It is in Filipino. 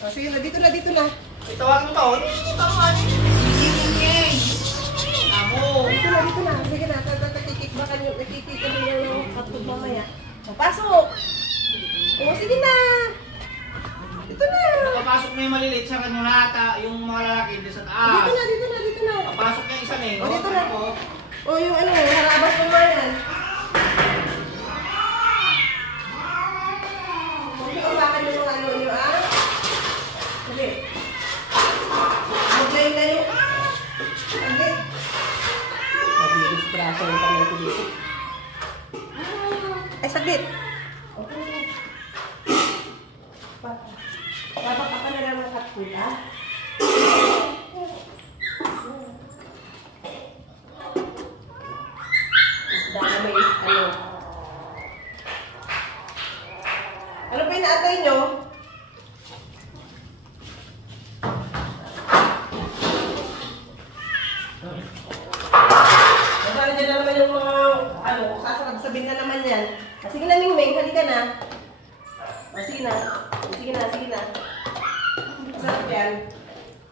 O, sige na, dito na, dito na. Itawag mo taon? Tawag mo. Amo. Dito na, dito na. Sige na, nakikita mo yung hotdog mamaya. O, pasok! O, sige na! Dito na! Nakapasok na yung maliliit sa kanyo na yung mga lalaki dito sa taas. Dito na, dito na, dito na. Nakapasok na yung isa eh. O, dito na. O, yung ano, harabas mo nga yan. Huwag mo umakan yung ano nyo, ah. Sige. Maglayo-layo. Sige. Mabilis braso yung kamay ko dito. Ay, saglit. Okay. Papaka na lang ng hotfood, ah. Isda na may ano. Ano pa inaatay nyo? Nasaan dyan na naman yung mga, ano, sasabsabin na naman yan. Sige na, Mingming, halika na. O, sige na. Sige na, sige na. Masarap yan.